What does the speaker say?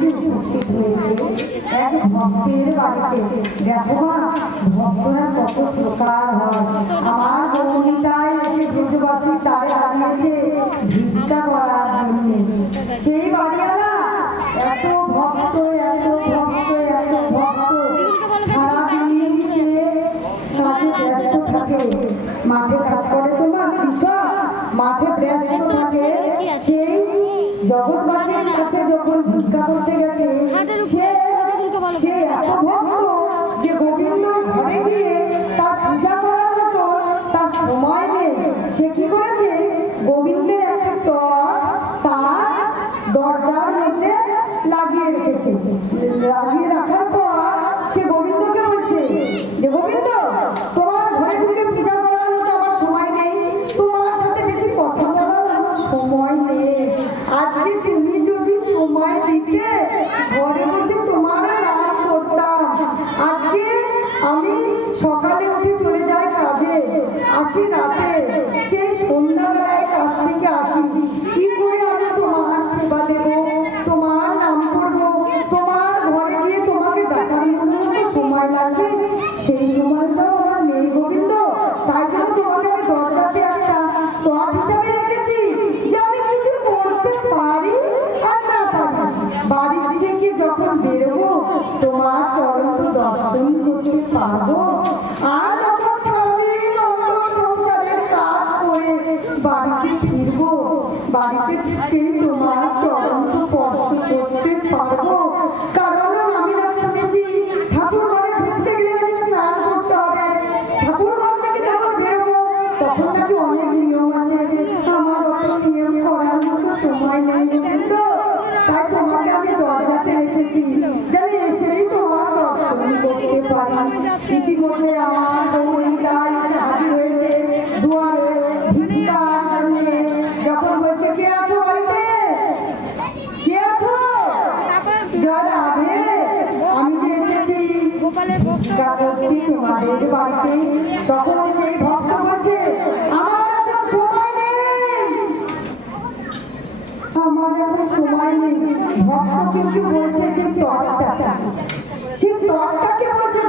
এসে উপস্থিত হয়েছে এক ভক্তের বাড়িতে। দেখো মা, ভক্তরা কত প্রকার হয়। আমার গৌরীতাই এসে ব্রজবাসীর তারে দাঁড়িয়েছে ভিক্ষা করার জন্য। সেই বাড়িওয়ালা এত ভক্ত, এত ভক্ত, এত ভক্ত, সারাদিন সে কাজে ব্যস্ত থাকে। মাঠে কাজ করে তো মা, কৃষক, মাঠে ব্যস্ত থাকে। সেই জগৎবাসীর কাছে যখন ভিক্ষা করতে গেছে, সে এত ভক্ত যে গোবিন্দ ঘরে গিয়ে তার পূজা করার মতো তার সময় নেই। সে কি করেছে, গোবিন্দের একটা টর্চ তার দরজার মধ্যে লাগিয়ে রেখেছে। লাগিয়ে রাখার পর সে গোবিন্দকে বলছে যে গোবিন্দ, তোমার ঘরে ঢুকে পূজা করার মতো আমার সময় নেই, তোমার সাথে বেশি কথা বলার আমার সময় নেই। আজকে তুমি যদি সময় দিতে ঘরে বসে তোমার নাম করতাম। আজকে আমি সকালে উঠে চলে যাই কাজে, আসি রাতে, সেই সন্ধ্যাবেলায় কাজ থেকে আসি। কি করে আমি তোমার সেবা দেব, তোমার নাম করবো, তোমার ঘরে গিয়ে তোমাকে ডাকার মতো সময় লাগবে, সেই সময়টাও আমার নেই গোবিন্দ। তাই জন্য তোমাকে আমি দরজাতে একটা টর্চ হিসাবে রেখেছি, যে আমি কিছু করতে পারি আর না পারি। বাড়ি থেকে যখন বেরোবো তোমার চরণ তো দর্শন করতে পারবো। আর যখন সারাদিন অন্য সংসারের কাজ করে বাড়িতে ফিরবো, বাড়িতে ফিরে তোমার চরণ তো স্পর্শ করতে পারবো। কারণ আমি না শুনেছি ঠাকুর ঘরে ঢুকতে গেলে নাকি স্নান করতে হবে, ঠাকুর ঘর থেকে যখন বেরোবো তখন নাকি অনেক নিয়ম আছে। আমার অত নিয়ম করার মতো সময় নেই কিন্তু, তাই তোমাকে আমি দরজাতে রেখেছি যেন এসেই তোমার দর্শন করতে পারি। ইতিমধ্যে আমার গৌরীদা এসে হাজির হয়েছে দুয়ারে ভিক্ষার জন্য। যখন বলছে কে আছো বাড়িতে, কে আছো, জয় রাধে, আমি যে এসেছি ভিক্ষা করতে তোমাদের বাড়িতে। তখন সেই ভক্ত বলছে আমার এখন সময় নেই, আমার এখন সময় নেই। ভক্ত কিন্তু বলছে সেই তরটাকে বলছে